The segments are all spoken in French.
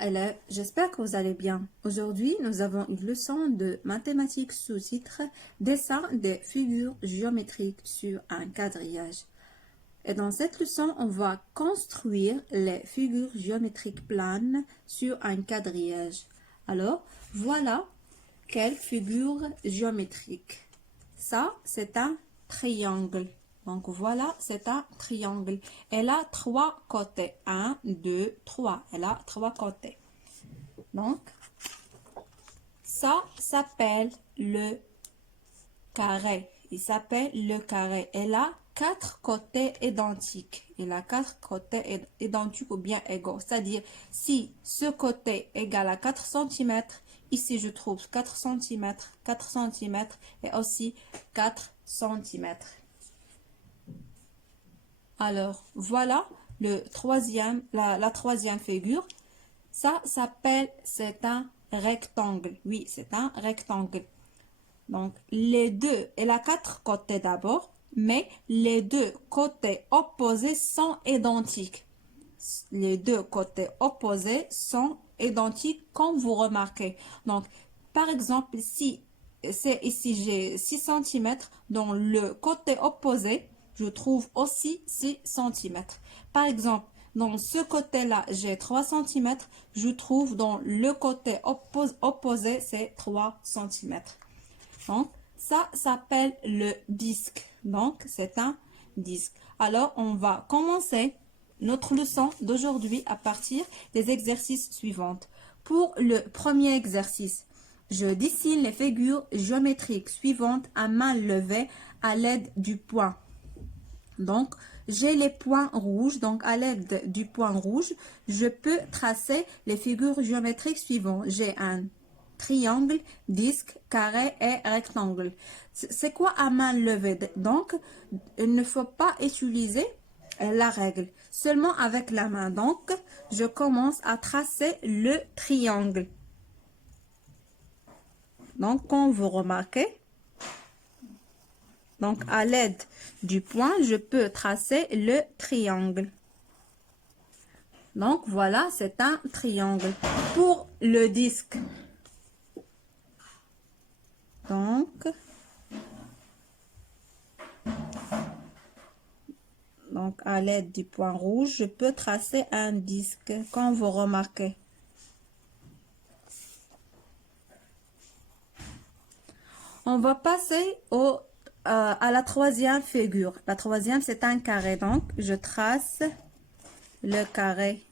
chers élèves, j'espère que vous allez bien. Aujourd'hui, nous avons une leçon de mathématiques sous-titre Dessin des figures géométriques sur un quadrillage. Et dans cette leçon, on va construire les figures géométriques planes sur un quadrillage. Alors, voilà quelques figures géométriques. Ça, c'est un triangle. Donc voilà, c'est un triangle. Elle a trois côtés. 1, 2, 3. Elle a trois côtés. Donc, ça s'appelle le carré. Il s'appelle le carré. Elle a quatre côtés identiques. Elle a quatre côtés identiques ou bien égaux. C'est-à-dire, si ce côté égale à 4 cm, ici je trouve 4 cm, 4 cm et aussi 4 cm. Alors, voilà la troisième figure. Ça s'appelle, c'est un rectangle. Oui, c'est un rectangle. Donc, les deux, elle a quatre côtés d'abord, mais les deux côtés opposés sont identiques. Les deux côtés opposés sont identiques, comme vous remarquez. Donc, par exemple, si c'est ici, j'ai 6 cm, dans le côté opposé, je trouve aussi 6 cm. Par exemple, dans ce côté-là, j'ai 3 cm, je trouve dans le côté opposé, c'est 3 cm. Donc, ça s'appelle le disque. Donc, c'est un disque. Alors, on va commencer notre leçon d'aujourd'hui à partir des exercices suivants. Pour le premier exercice, je dessine les figures géométriques suivantes à main levée à l'aide du point. Donc, j'ai les points rouges. Donc, à l'aide du point rouge, je peux tracer les figures géométriques suivantes. J'ai un triangle, disque, carré et rectangle. C'est quoi à main levée? Donc, il ne faut pas utiliser la règle, seulement avec la main. Donc, je commence à tracer le triangle. Donc, comme vous remarquez, donc à l'aide du point, je peux tracer le triangle. Donc, voilà, c'est un triangle. Pour le disque, donc à l'aide du point rouge, je peux tracer un disque, comme vous remarquez. On va passer à la troisième figure. La troisième, c'est un carré. Donc, je trace le carré.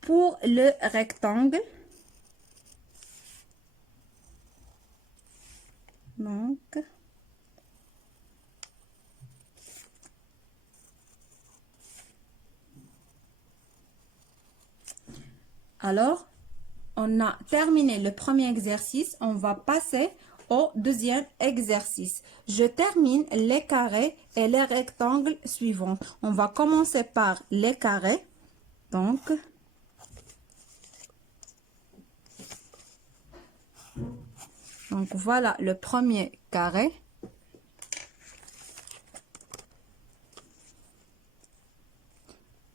Pour le rectangle, donc, alors, on a terminé le premier exercice. On va passer au deuxième exercice. Je termine les carrés et les rectangles suivants. On va commencer par les carrés. Donc, voilà le premier carré.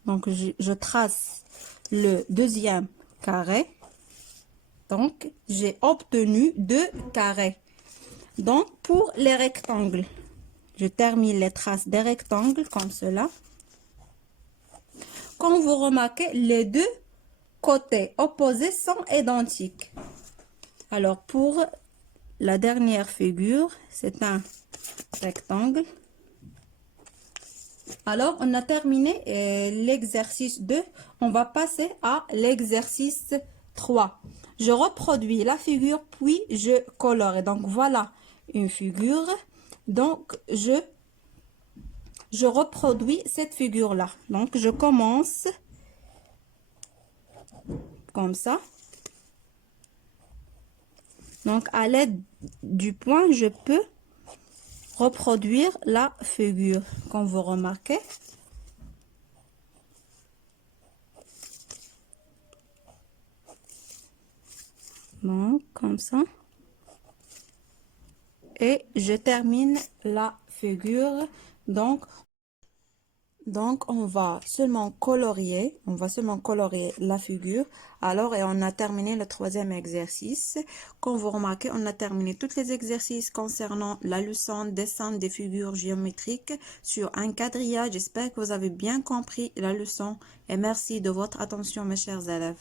Donc, je trace le deuxième carré. Donc, j'ai obtenu 2 carrés. Donc, pour les rectangles, je termine les traces des rectangles comme cela. Comme vous remarquez, les deux côtés opposés sont identiques. Alors, pour la dernière figure, c'est un rectangle. Alors, on a terminé l'exercice 2. On va passer à l'exercice 3. Je reproduis la figure, puis je colore. Et donc, voilà une figure. Donc, je reproduis cette figure-là. Donc, je commence comme ça. Donc, à l'aide du point, je peux reproduire la figure, comme vous remarquez. Donc, comme ça. Et je termine la figure. Donc, on va seulement colorier, la figure. Alors, et on a terminé le troisième exercice. Comme vous remarquez, on a terminé tous les exercices concernant la leçon dessin des figures géométriques sur un quadrillage. J'espère que vous avez bien compris la leçon et merci de votre attention, mes chers élèves.